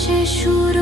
সে সুর